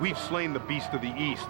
We've slain the beast of the East.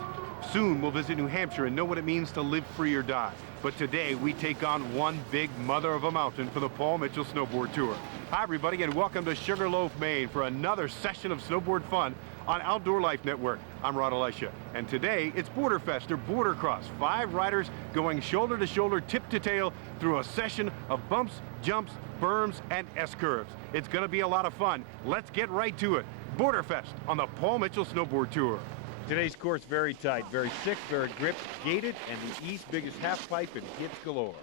Soon we'll visit New Hampshire and know what it means to live free or die. But today we take on one big mother of a mountain for the Paul Mitchell Snowboard Tour. Hi everybody and welcome to Sugarloaf, Maine for another session of snowboard fun on Outdoor Life Network. I'm Rod Elisha, and today it's Boarderfest or Border Cross. 5 riders going shoulder to shoulder, tip to tail through a session of bumps, jumps, berms, and S-curves. It's gonna be a lot of fun. Let's get right to it. Boarderfest on the Paul Mitchell Snowboard Tour. Today's course very tight, very thick, very gripped, gated, and the East biggest half pipe and hits galore.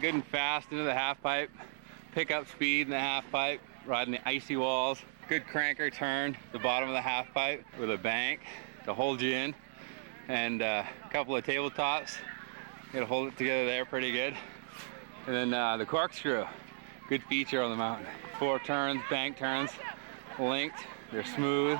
Good and fast into the half pipe, pick up speed in the half pipe, riding the icy walls. Good cranker turn, the bottom of the half pipe with a bank to hold you in, and a couple of tabletops. You gotta hold it together there pretty good. And then the corkscrew, good feature on the mountain. 4 turns, bank turns, linked, they're smooth.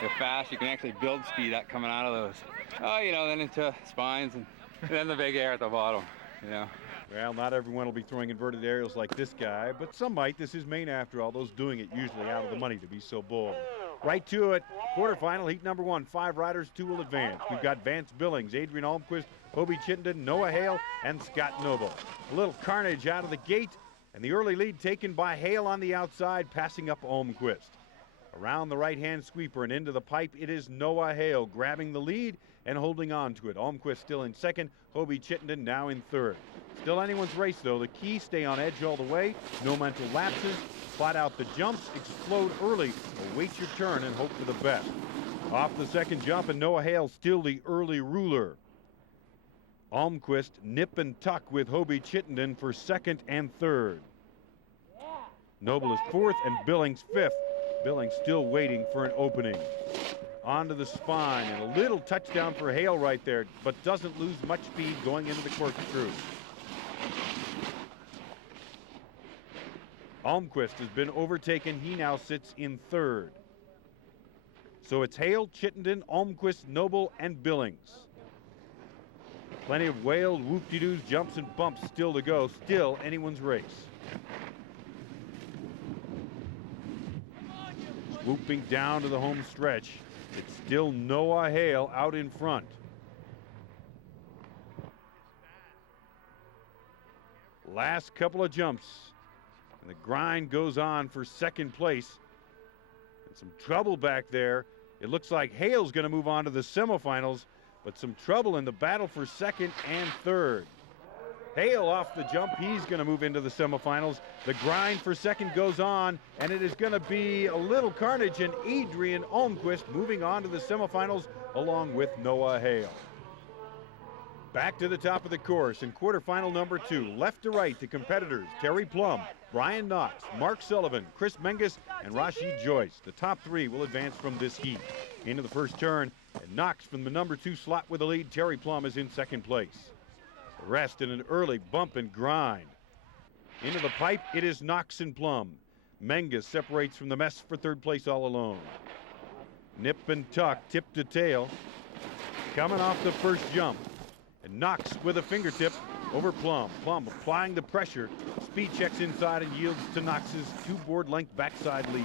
They're fast. You can actually build speed up coming out of those. Oh, you know, then into spines and then the big air at the bottom, you know. Well, not everyone will be throwing inverted aerials like this guy, but some might. This is Maine after all. Those doing it usually out of the money to be so bold. Right to it. Quarterfinal, heat number 1. 5 riders, 2 will advance. We've got Vance Billings, Adrian Almquist, Hobie Chittenden, Noah Hale, and Scott Noble. A little carnage out of the gate, and the early lead taken by Hale on the outside, passing up Almquist. Around the right-hand sweeper and into the pipe, it is Noah Hale grabbing the lead and holding on to it. Almquist still in second, Hobie Chittenden now in third. Still anyone's race, though. The key, stay on edge all the way, no mental lapses, spot out the jumps, explode early, or wait your turn and hope for the best. Off the second jump, and Noah Hale still the early ruler. Almquist nip and tuck with Hobie Chittenden for second and third. Noble is fourth and Billings fifth. Billings still waiting for an opening. Onto the spine, and a little touchdown for Hale right there, but doesn't lose much speed going into the corkscrew. Almquist has been overtaken. He now sits in third. So it's Hale, Chittenden, Almquist, Noble, and Billings. Plenty of wails, whoop-de-doos, jumps, and bumps still to go. Still anyone's race. Swooping down to the home stretch, it's still Noah Hale out in front. Last couple of jumps, and the grind goes on for second place. And some trouble back there. It looks like Hale's going to move on to the semifinals, but some trouble in the battle for second and third. Hale off the jump, he's going to move into the semifinals. The grind for second goes on, and it is going to be a little carnage, and Adrian Almquist moving on to the semifinals along with Noah Hale. Back to the top of the course in quarterfinal number 2. Left to right, the competitors, Terry Plum, Brian Knox, Mark Sullivan, Chris Menges, and Rashid Joyce. The top 3 will advance from this heat. Into the first turn, and Knox from the number 2 slot with the lead. Terry Plum is in second place. The rest in an early bump and grind. Into the pipe, it is Knox and Plum. Menges separates from the mess for third place all alone. Nip and tuck, tip to tail. Coming off the first jump. And Knox with a fingertip over Plum. Plum applying the pressure. Speed checks inside and yields to Knox's 2-board length backside lead.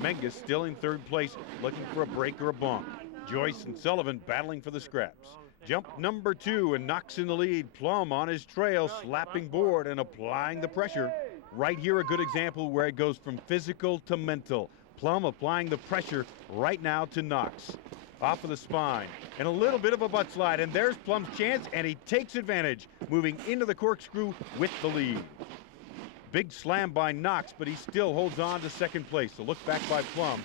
Menges still in third place, looking for a break or a bump. Joyce and Sullivan battling for the scraps. Jump number 2, and Knox in the lead. Plum on his trail, slapping board and applying the pressure. Right here, a good example where it goes from physical to mental. Plum applying the pressure right now to Knox. Off of the spine, and a little bit of a butt slide, and there's Plum's chance, and he takes advantage, moving into the corkscrew with the lead. Big slam by Knox, but he still holds on to second place. A look back by Plum.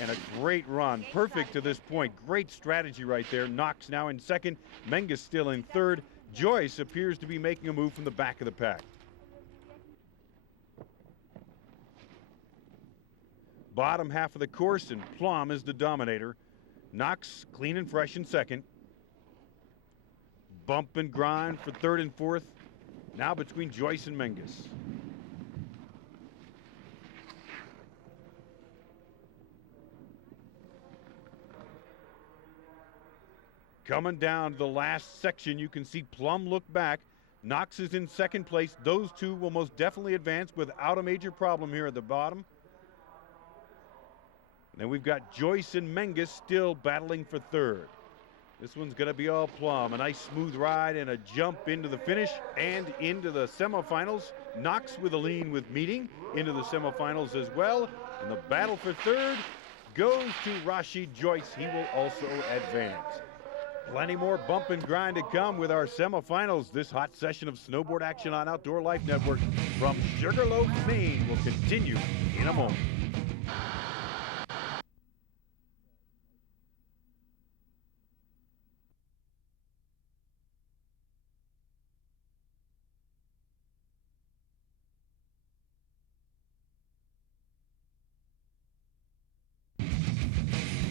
And a great run, perfect to this point. Great strategy right there. Knox now in second, Menges still in third. Joyce appears to be making a move from the back of the pack. Bottom half of the course, and Plum is the dominator. Knox clean and fresh in second. Bump and grind for third and fourth. Now between Joyce and Menges. Coming down to the last section, you can see Plum look back. Knox is in second place. Those two will most definitely advance without a major problem here at the bottom. Then we've got Joyce and Mengus still battling for third. This one's going to be all plumb. A nice smooth ride and a jump into the finish and into the semifinals. Knox with a lean with Meeting into the semifinals as well. And the battle for third goes to Rashid Joyce. He will also advance. Plenty more bump and grind to come with our semifinals. This hot session of snowboard action on Outdoor Life Network from Sugarloaf, Maine will continue in a moment.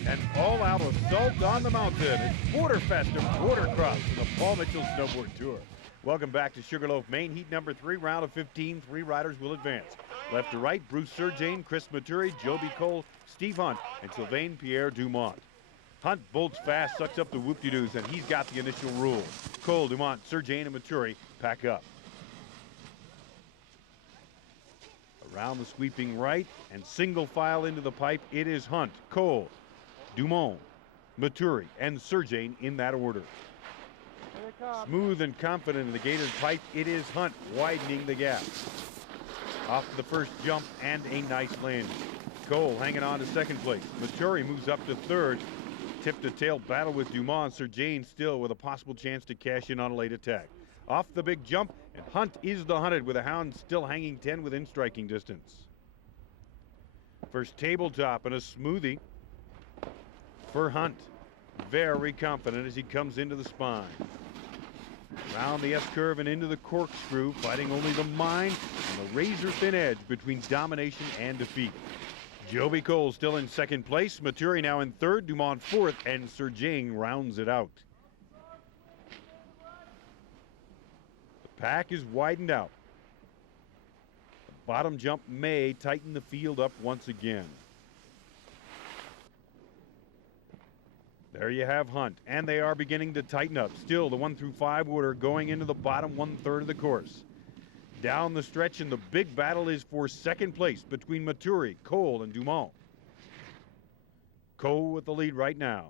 An all-out assault on the mountain. It's Boarderfest of Boardercross for the Paul Mitchell Snowboard Tour. Welcome back to Sugarloaf, Maine. Heat number 3, round of 15. 3 riders will advance. Left to right, Bruce Surjane, Chris Maturi, Joby Cole, Steve Hunt, and Sylvain Pierre Dumont. Hunt bolts fast, sucks up the whoop-de-doos, and he's got the initial rule. Cole, Dumont, Surjane, and Maturi pack up. Around the sweeping right and single file into the pipe, it is Hunt, Cole, Dumont, Maturi, and Surjane in that order. Smooth and confident in the gated pipe, it is Hunt widening the gap. Off to the first jump and a nice landing. Cole hanging on to second place. Maturi moves up to third. Tip-to-tail battle with Dumont. Surjane still with a possible chance to cash in on a late attack. Off the big jump, and Hunt is the hunted with a hound still hanging 10 within striking distance. First tabletop and a smoothie for Hunt. Very confident as he comes into the spine. Round the S-curve and into the corkscrew, fighting only the mind and the razor-thin edge between domination and defeat. Joby Cole still in second place, Maturi now in third, Dumont fourth, and Surjane rounds it out. The pack is widened out. The bottom jump may tighten the field up once again. There you have Hunt, and they are beginning to tighten up. Still the 1 through 5 order going into the bottom 1/3 of the course. Down the stretch, and the big battle is for second place between Maturi, Cole, and Dumont. Cole with the lead right now.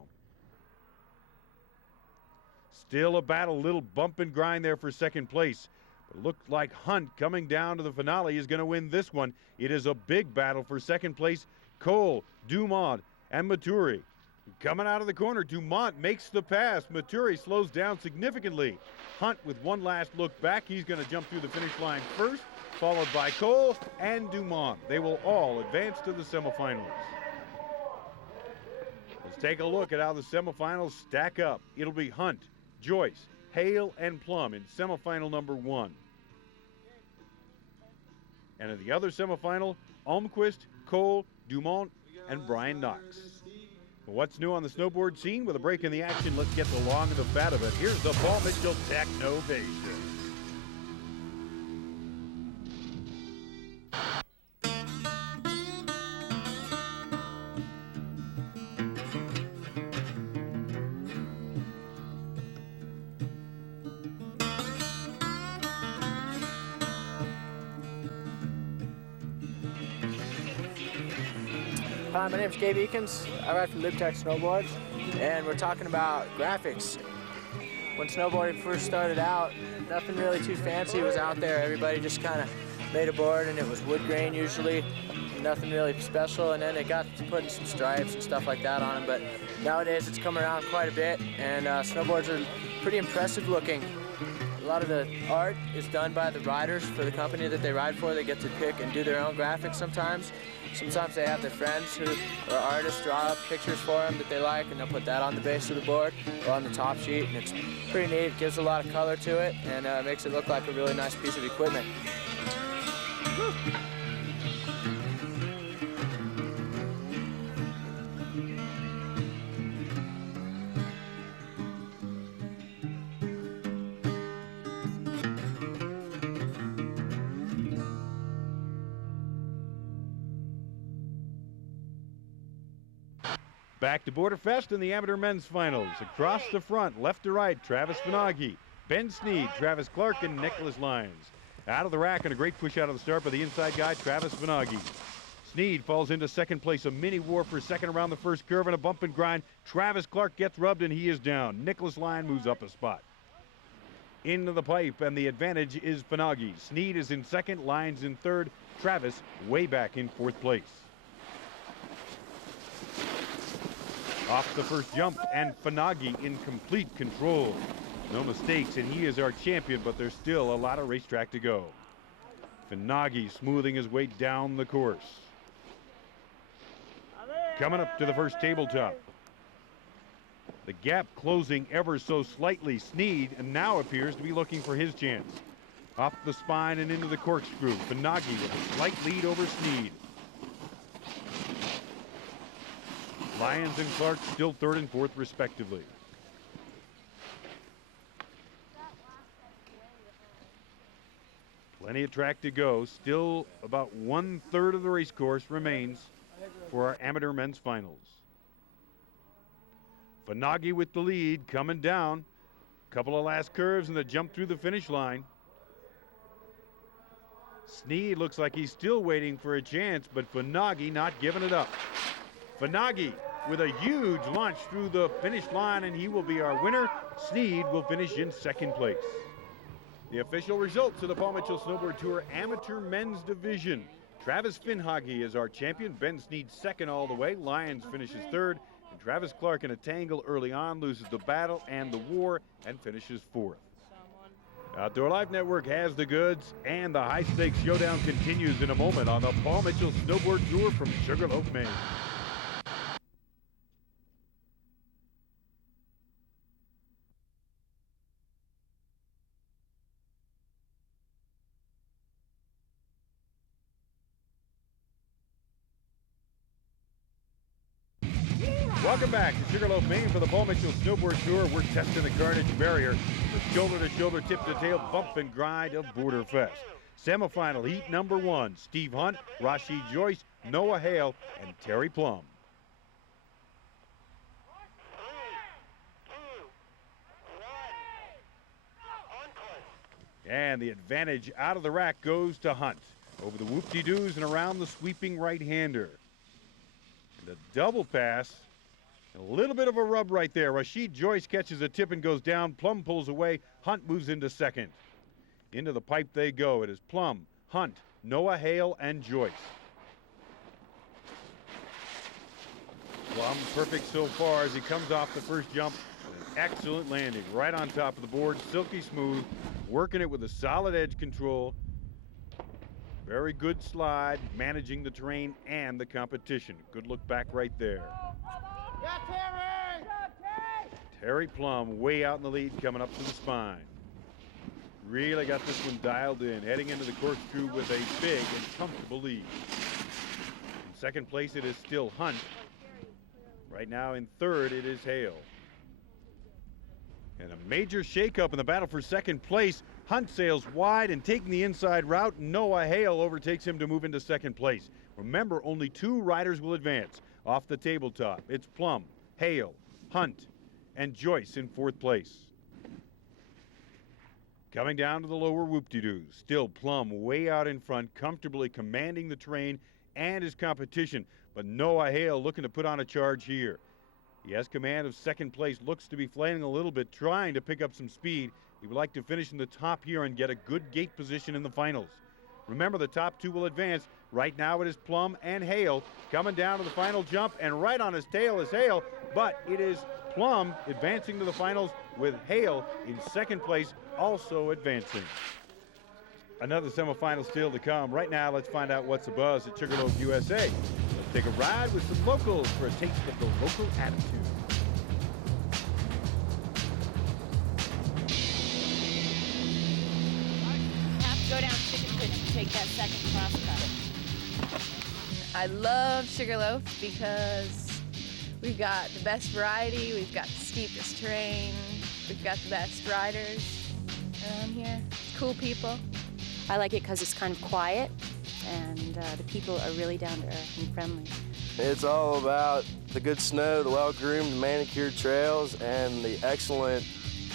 Still a battle, little bump and grind there for second place. But it looks like Hunt coming down to the finale is going to win this one. It is a big battle for second place. Cole, Dumont, and Maturi. Coming out of the corner, Dumont makes the pass. Maturi slows down significantly. Hunt with one last look back. He's going to jump through the finish line first, followed by Cole and Dumont. They will all advance to the semifinals. Let's take a look at how the semifinals stack up. It'll be Hunt, Joyce, Hale, and Plum in semifinal number 1. And in the other semifinal, Almquist, Cole, Dumont, and Brian Knox. What's new on the snowboard scene? With a break in the action, let's get the long and the fat of it. Here's the Paul Mitchell Technovation. Hi, my name is Gabe Eakins. I ride for LibTech Snowboards, and we're talking about graphics. When snowboarding first started out, nothing really too fancy was out there. Everybody just kind of made a board, and it was wood grain usually, nothing really special, and then it got to putting some stripes and stuff like that on them. But nowadays it's come around quite a bit, and snowboards are pretty impressive looking. A lot of the art is done by the riders for the company that they ride for. They get to pick and do their own graphics sometimes. Sometimes they have their friends who are artists draw up pictures for them that they like, and they'll put that on the base of the board or on the top sheet, and it's pretty neat. It gives a lot of color to it, and makes it look like a really nice piece of equipment. Woo. Back to Boarderfest in the amateur men's finals. Across the front, left to right, Travis Finaghi, Ben Sneed, Travis Clark, and Nicholas Lyons. Out of the rack and a great push out of the start by the inside guy, Travis Finaghi. Sneed falls into second place. A mini war for second around the first curve and a bump and grind. Travis Clark gets rubbed and he is down. Nicholas Lyon moves up a spot. Into the pipe, and the advantage is Finagi. Sneed is in second, Lyons in third. Travis way back in fourth place. Off the first jump, and Finagi in complete control. No mistakes, and he is our champion, but there's still a lot of racetrack to go. Finagi smoothing his way down the course. Coming up to the first tabletop. The gap closing ever so slightly. Sneed and now appears to be looking for his chance. Off the spine and into the corkscrew. Finagi with a slight lead over Sneed. Lyons and Clark still third and fourth respectively. Plenty of track to go. Still about 1/3 of the race course remains for our amateur men's finals. Finagi with the lead, coming down. Couple of last curves and the jump through the finish line. Sneed looks like he's still waiting for a chance, but Finagi not giving it up. Finagi with a huge launch through the finish line, and he will be our winner. Sneed will finish in second place. The official results of the Paul Mitchell Snowboard Tour Amateur Men's Division. Travis Finagi is our champion. Ben Sneed second all the way. Lyons finishes third. And Travis Clark in a tangle early on loses the battle and the war and finishes fourth. Outdoor Life Network has the goods, and the high-stakes showdown continues in a moment on the Paul Mitchell Snowboard Tour from Sugarloaf, Maine. Welcome back to Sugarloaf, Maine for the Paul Mitchell Snowboard Tour. We're testing the carnage barrier, the shoulder-to-shoulder, tip-to-tail bump and grind of Boarderfest. Semifinal heat number 1, Steve Hunt, Rashid Joyce, Noah Hale, and Terry Plum. And the advantage out of the rack goes to Hunt. Over the whoop-de-doos and around the sweeping right-hander. The double pass. A little bit of a rub right there. Rashid Joyce catches a tip and goes down. Plum pulls away. Hunt moves into second. Into the pipe they go. It is Plum, Hunt, Noah Hale, and Joyce. Plum perfect so far as he comes off the first jump. An excellent landing right on top of the board. Silky smooth. Working it with a solid edge control. Very good slide. Managing the terrain and the competition. Good look back right there. Yeah, Terry! Terry Plum way out in the lead coming up to the spine. Really got this one dialed in. Heading into the corkscrew with a big and comfortable lead. In second place it is still Hunt. Right now in third it is Hale. And a major shakeup in the battle for second place. Hunt sails wide and taking the inside route. Noah Hale overtakes him to move into second place. Remember, only 2 riders will advance. Off the tabletop, it's Plum, Hale, Hunt, and Joyce in fourth place. Coming down to the lower whoop-de-doos, still Plum way out in front, comfortably commanding the terrain and his competition. But Noah Hale looking to put on a charge here. He has command of second place, looks to be flailing a little bit, trying to pick up some speed. He would like to finish in the top here and get a good gate position in the finals. Remember, the top 2 will advance. Right now it is Plum and Hale coming down to the final jump, and right on his tail is Hale, but it is Plum advancing to the finals with Hale in second place, also advancing. Another semifinal still to come. Right now, let's find out what's the buzz at Sugarloaf, USA. Let's take a ride with some locals for a taste of the local attitude. Go down chicken pitch to take that second cross cut. I love Sugarloaf because we've got the best variety, we've got the steepest terrain, we've got the best riders around here, cool people. I like it because it's kind of quiet and the people are really down to earth and friendly. It's all about the good snow, the well-groomed, manicured trails, and the excellent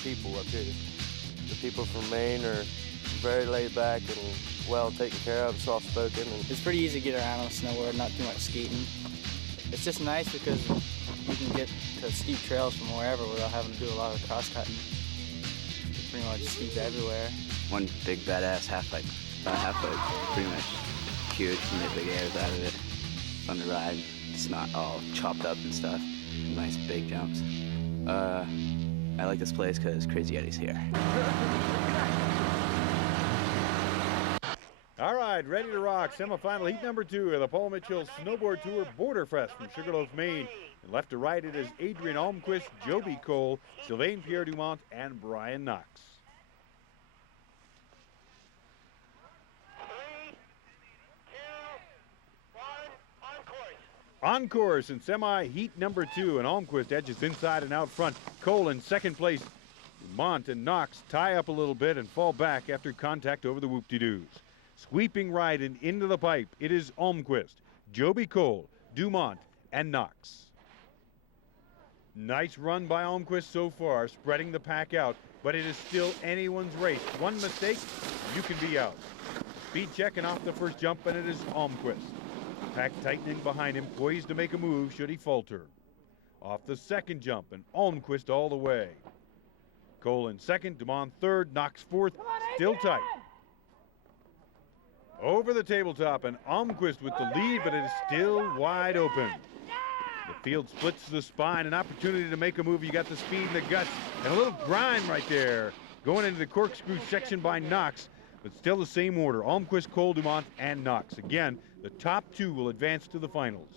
people up here. The people from Maine are very laid back and well taken care of, soft-spoken. And It's pretty easy to get around on a snowboard, not too much skating. It's just nice because you can get to steep trails from wherever without having to do a lot of cross-cutting. It's pretty much steep everywhere. One big badass half pipe. Half pipe, pretty much huge, and get big airs out of it. Fun to ride. It's not all chopped up and stuff. Nice big jumps. I like this place because Crazy Eddie's here. All right, ready to rock. Semifinal heat number 2 of the Paul Mitchell Snowboard Tour Boarderfest from Sugarloaf, Maine. And left to right, it is Adrian Almquist, Joby Cole, Sylvain Pierre Dumont, and Brian Knox. 3, 2, 1, on course. On course in semi-heat number 2, and Almquist edges inside and out front. Cole in second place. Dumont and Knox tie up a little bit and fall back after contact over the whoop-de-doos. Sweeping right and into the pipe, it is Almquist, Joby Cole, Dumont, and Knox. Nice run by Almquist so far, spreading the pack out, but it is still anyone's race. One mistake, you can be out. Speed checking off the first jump, and it is Almquist. Pack tightening behind him, poised to make a move should he falter. Off the second jump, and Almquist all the way. Cole in second, Dumont third, Knox fourth, still tight. Over the tabletop, and Almquist with the lead, but it is still wide open. The field splits the spine, an opportunity to make a move. You got the speed and the guts, and a little grind right there. Going into the corkscrew section by Knox, but still the same order. Almquist, Cole, Dumont, and Knox. Again, the top 2 will advance to the finals.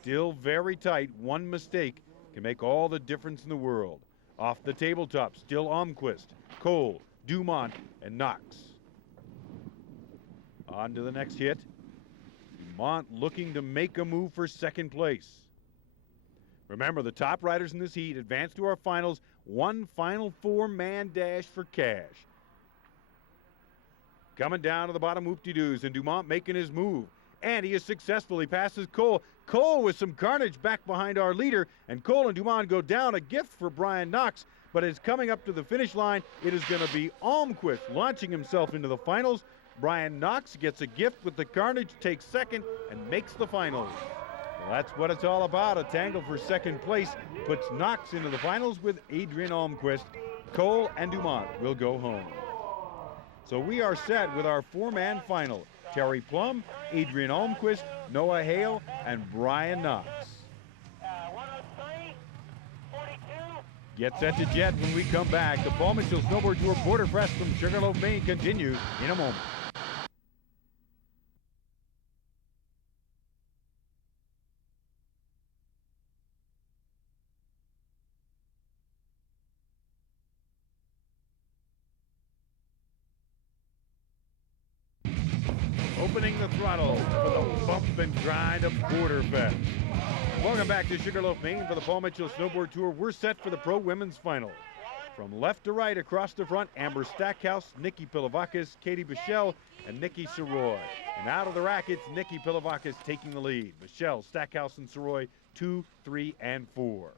Still very tight. One mistake can make all the difference in the world. Off the tabletop, still Almquist, Cole, Dumont, and Knox. On to the next hit. Dumont looking to make a move for second place. Remember, the top riders in this heat advance to our finals. One final 4-man dash for cash. Coming down to the bottom whoop-de-doos, and Dumont making his move. And he is successful. He passes Cole. Cole with some carnage back behind our leader, and Cole and Dumont go down. A gift for Brian Knox, but it's coming up to the finish line. It is going to be Almquist launching himself into the finals. Brian Knox gets a gift with the carnage, takes second, and makes the finals. Well, that's what it's all about. A tangle for second place puts Knox into the finals with Adrian Almquist. Cole and Dumont will go home. So we are set with our 4-man final. Terry Plum, Adrian Almquist, Noah Hale, and Brian Knox. 103, 42. Get set to jet when we come back. The Paul Mitchell Snowboard Tour Boarderfest from Sugarloaf, Maine continues in a moment. Opening the throttle for the bump and grind of Boarderfest. Welcome back to Sugarloaf, Maine for the Paul Mitchell Snowboard Tour. We're set for the Pro Women's Final. From left to right across the front, Amber Stackhouse, Nikki Pilavakis, Katie Bichelle, and Nikki Soroy. And out of the rack, it's Nikki Pilavakis taking the lead. Bichelle, Stackhouse, and Soroy, 2, 3, and 4.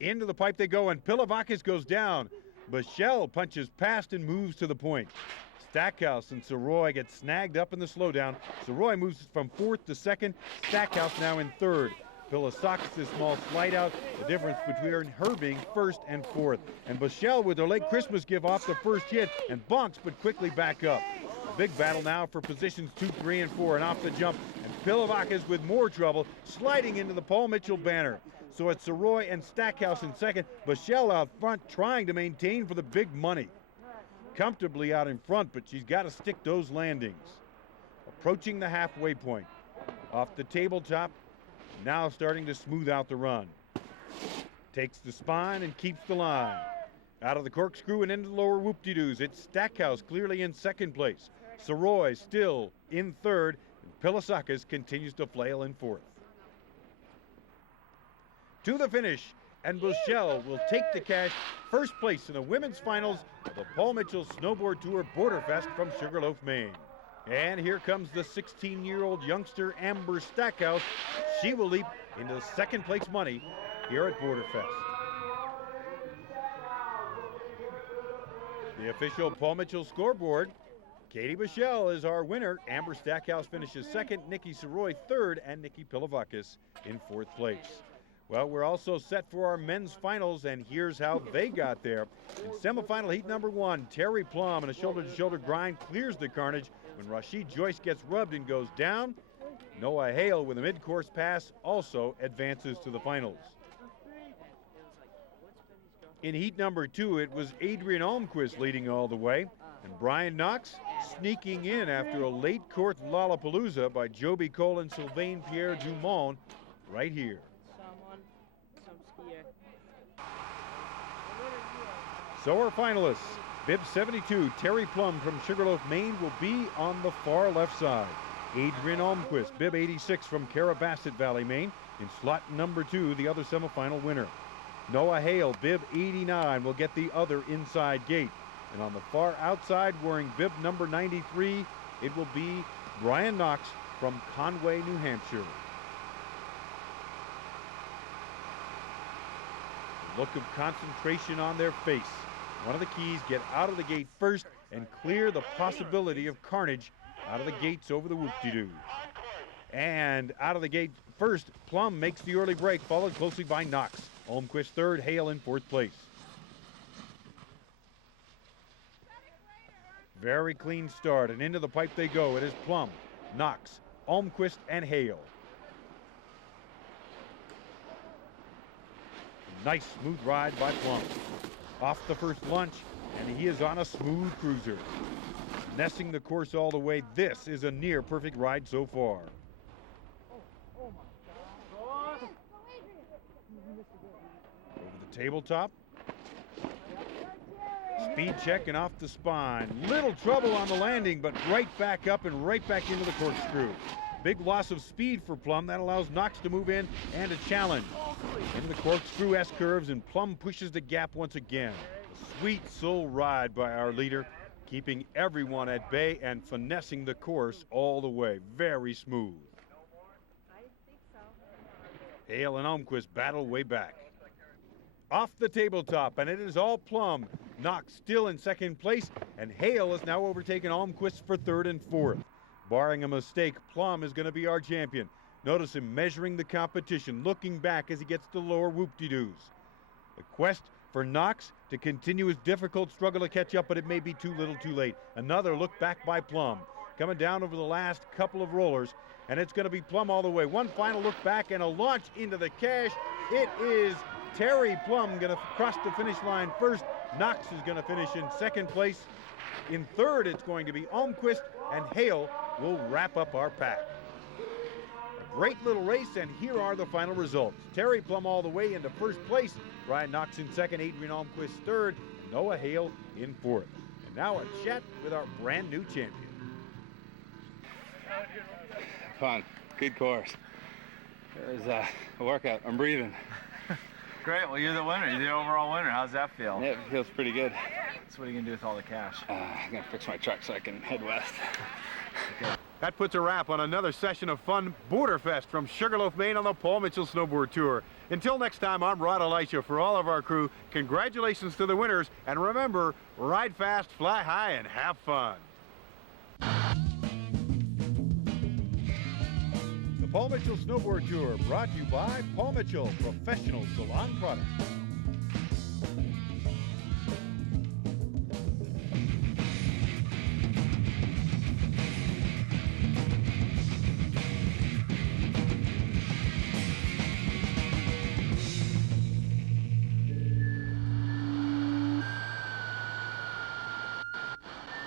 Into the pipe they go, and Pilavakis goes down. Bichelle punches past and moves to the point. Stackhouse and Soroy get snagged up in the slowdown. Soroy moves from 4th to 2nd. Stackhouse now in 3rd. Pilasakis' small slide out, the difference between her being 1st and 4th. And Bichelle with her late Christmas gift off the first hit and bonks but quickly back up. A big battle now for positions 2, 3, and 4, and off the jump. And Pilavakis with more trouble, sliding into the Paul Mitchell banner. So it's Soroy and Stackhouse in 2nd. Bichelle out front trying to maintain for the big money. Comfortably out in front, but she's got to stick those landings. Approaching the halfway point. Off the tabletop, now starting to smooth out the run. Takes the spine and keeps the line. Out of the corkscrew and into the lower whoop-de-doos, it's Stackhouse clearly in 2nd place. Soroy still in 3rd, and Pilasakis continues to flail in 4th. To the finish, and Bichelle will take the cash, 1st place in the women's finals of the Paul Mitchell Snowboard Tour Boarderfest from Sugarloaf, Maine. And here comes the 16-year-old youngster Amber Stackhouse. She will leap into 2nd place money here at Boarderfest. The official Paul Mitchell scoreboard. Katie Bichelle is our winner. Amber Stackhouse finishes second, Nikki Soroy third, and Nikki Pilavakis in fourth place. Well, we're also set for our men's finals, and here's how they got there. In semifinal heat number 1, Terry Plum in a shoulder-to-shoulder grind clears the carnage when Rashid Joyce gets rubbed and goes down. Noah Hale with a mid-course pass also advances to the finals. In heat number 2, it was Adrian Almquist leading all the way, and Brian Knox sneaking in after a late court Lollapalooza by Joby Cole and Sylvain Pierre Dumont right here. So our finalists, bib 72, Terry Plum from Sugarloaf, Maine will be on the far left side. Adrian Almquist, bib 86 from Carrabassett Valley, Maine, in slot number 2, the other semifinal winner. Noah Hale, bib 89, will get the other inside gate. And on the far outside, wearing bib number 93, it will be Brian Knox from Conway, New Hampshire. A look of concentration on their face. One of the keys, get out of the gate first and clear the possibility of carnage out of the gates over the whoop-de-doo. And out of the gate first, Plum makes the early break, followed closely by Knox. Almquist third, Hale in fourth place. Very clean start, and into the pipe they go. It is Plum, Knox, Almquist, and Hale. Nice smooth ride by Plum. Off the first lunch, and he is on a smooth cruiser. Nesting the course all the way, this is a near perfect ride so far. Over the tabletop. Speed check and off the spine. Little trouble on the landing, but right back up and right back into the corkscrew. Big loss of speed for Plum. That allows Knox to move in and a challenge. Into the corkscrew S-curves, and Plum pushes the gap once again. A sweet soul ride by our leader, keeping everyone at bay and finessing the course all the way. Very smooth. Hale and Almquist battle way back. Off the tabletop, and it is all Plum. Knox still in second place, and Hale has now overtaken Almquist for third and fourth. Barring a mistake, Plum is going to be our champion. Notice him measuring the competition, looking back as he gets to lower whoop-de-doos. The quest for Knox to continue his difficult struggle to catch up, but it may be too little too late. Another look back by Plum. Coming down over the last couple of rollers, and it's going to be Plum all the way. One final look back and a launch into the cash. It is Terry Plum going to cross the finish line first. Knox is going to finish in second place. In third, it's going to be Almquist, and Hale will wrap up our pack. A great little race, and here are the final results. Terry Plum all the way into first place. Brian Knox in second, Adrian Almquist third, and Noah Hale in fourth. And now a chat with our brand new champion. Fun, good course. It was a workout. I'm breathing. Great, well you're the winner. You're the overall winner. How's that feel? Yeah, it feels pretty good. So what are you gonna do with all the cash? I'm gonna fix my truck so I can head west. Okay. That puts a wrap on another session of fun Boarderfest from Sugarloaf, Maine on the Paul Mitchell Snowboard Tour. Until next time, I'm Rod Elisha. For all of our crew, congratulations to the winners, and remember, ride fast, fly high, and have fun. The Paul Mitchell Snowboard Tour, brought to you by Paul Mitchell Professional Salon Products.